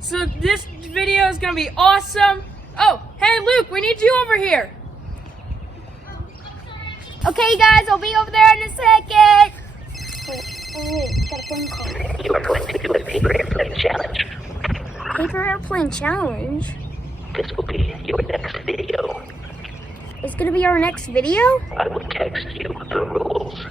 So this video is gonna be awesome. Oh, hey Luke, we need you over here. Okay guys, I'll be over there in a second. Wait, got a phone call. You are going to do a paper airplane challenge. Paper airplane challenge? This will be your next video. It's gonna be our next video? I will text you the rules.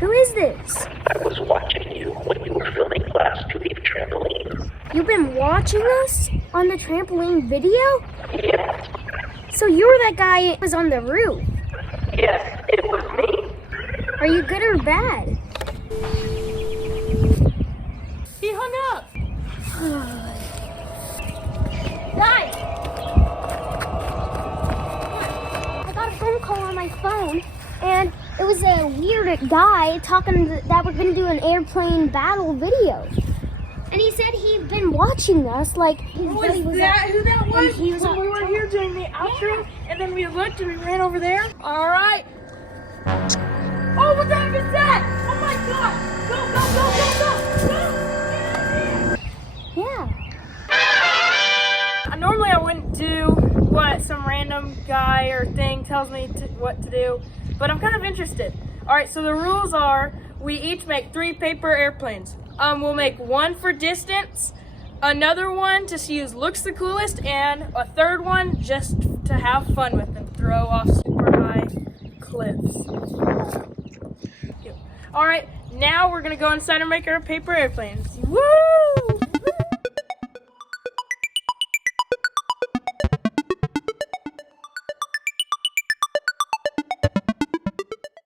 Who is this? I was watching you when you were filming last week's trampoline. You've been watching us on the trampoline video? Yes, So you were that guy that was on the roof. yes, it was me. Are you good or bad? He hung up. Guys! I got a phone call on my phone, and it was a weird guy talking that we're gonna do an airplane battle video. And he said he'd been watching us, like his buddy was Who that was? and he was when we were here doing the outro, and then we looked and we ran over there. All right. Oh, what the heck is that? Oh my God! Go! Yeah. Normally I wouldn't do what some random guy or thing tells me what to do, but I'm kind of interested. All right, so the rules are we each make 3 paper airplanes. We'll make one for distance, another one to see who looks the coolest, and a third one just to have fun with and throw off super high cliffs. All right, now we're gonna go inside and make our paper airplanes. Woo!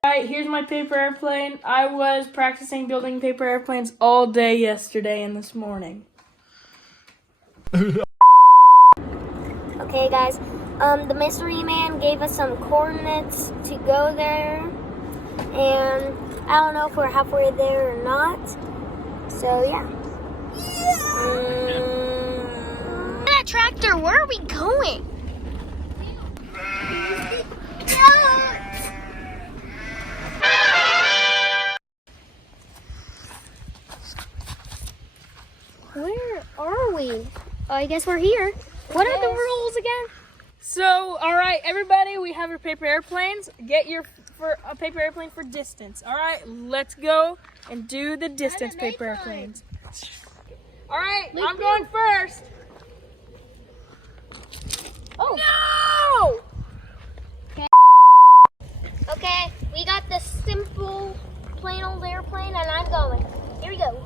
Alright, here's my paper airplane. I was practicing building paper airplanes all day yesterday and this morning. Okay, guys. The mystery man gave us some coordinates to go there, and I don't know if we're halfway there or not. So yeah. That tractor. Where are we going? Where are we? Oh, I guess we're here. What are the rules again? So, alright, everybody, we have our paper airplanes. Get your a paper airplane for distance. Alright, let's go and do the distance paper airplanes. Alright, I'm going first. Oh. No! Okay, we got the simple, plain old airplane, and I'm going. Here we go.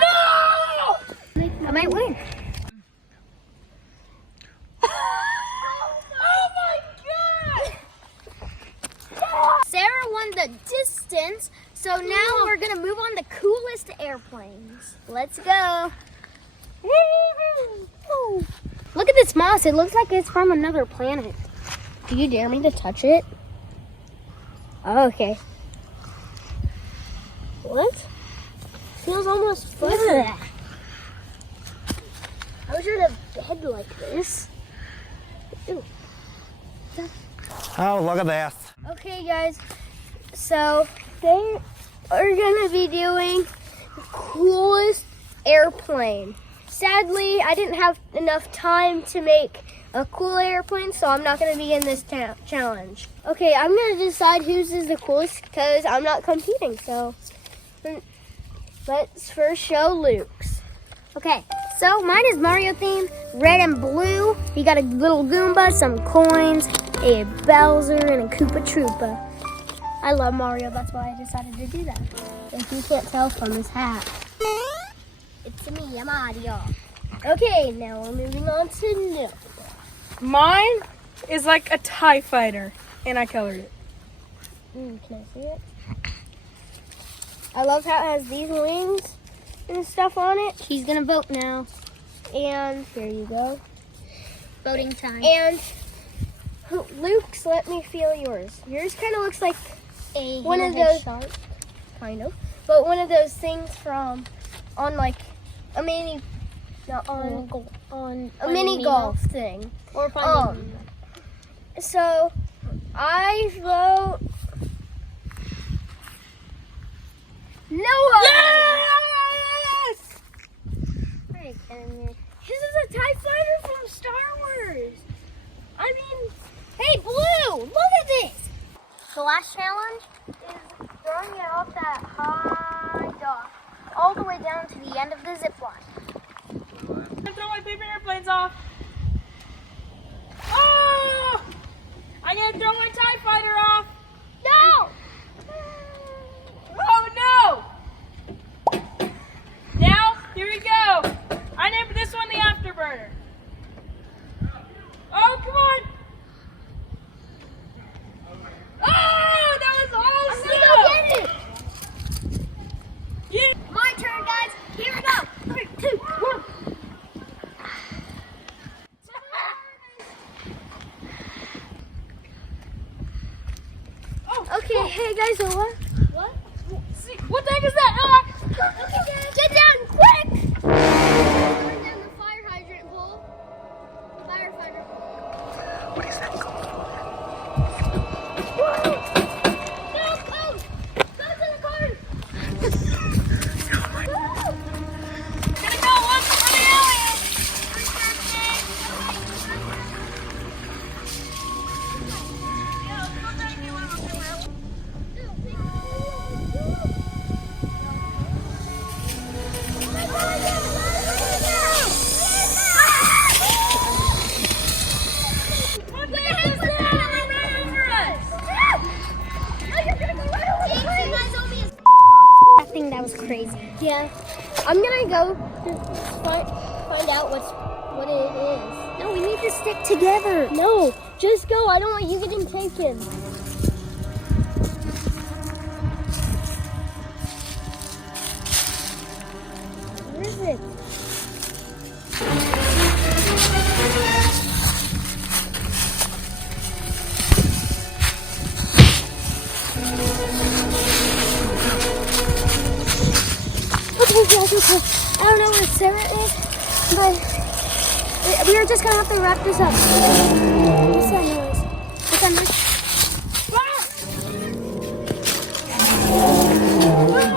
No! I might win. Oh my God! Sarah won the distance, so now we're gonna move on to coolest airplanes. Let's go. Woo! Look at this moss. It looks like it's from another planet. Do you dare me to touch it? Oh, okay. What? Feels almost fuzzy. I wish I had a bed like this. Ew. Oh, look at that. Okay, guys. So they are gonna be doing the coolest airplane. Sadly, I didn't have enough time to make a cool airplane, so I'm not gonna be in this challenge. Okay, I'm gonna decide whose is the coolest because I'm not competing. So let's first show Luke's. Okay, so mine is Mario themed, red and blue. You got a little Goomba, some coins, a Bowser, and a Koopa Troopa. I love Mario, that's why I decided to do that. If you can't tell from his hat. It's me, I'm Mario. Okay, now we're moving on to Nil. Mine is like a TIE fighter, and I colored it. Can I see it? I love how it has these wings and stuff on it. He's gonna vote now. And here you go. Voting time. And Luke's, let me feel yours. Yours kind of looks like one of those shark, kind of, but one of those things from on like a mini, not on a mini golf thing. Or So I vote Noah. Yes! all the way down to the end of the zip line. I'm gonna throw my paper airplanes off. Oh! I'm gonna throw my TIE fighter off. No! Oh no! Now, here we go. I named this one the afterburner. Oh, come on! Oh, that was awesome! I'm gonna go get it! Yeah. My turn, guys. Here we go. 3, 2, 1. Oh, Okay, hey guys, so what? see, what the heck is that? Ah! Get down quick! Bring down the fire hydrant pole. Firefighter pole. What is that called? No, go! Go to the car! Gonna go one for the alien. What the heck was that? It ran over us. I think that was crazy. Yeah. I'm gonna go to find out what it is. No, we need to stick together. No, just go. I don't want you getting taken. Where is it? Okay, guys, okay. I don't know where Sarah is, but we are just gonna have to wrap this up. What's that noise? What's that noise? Ah!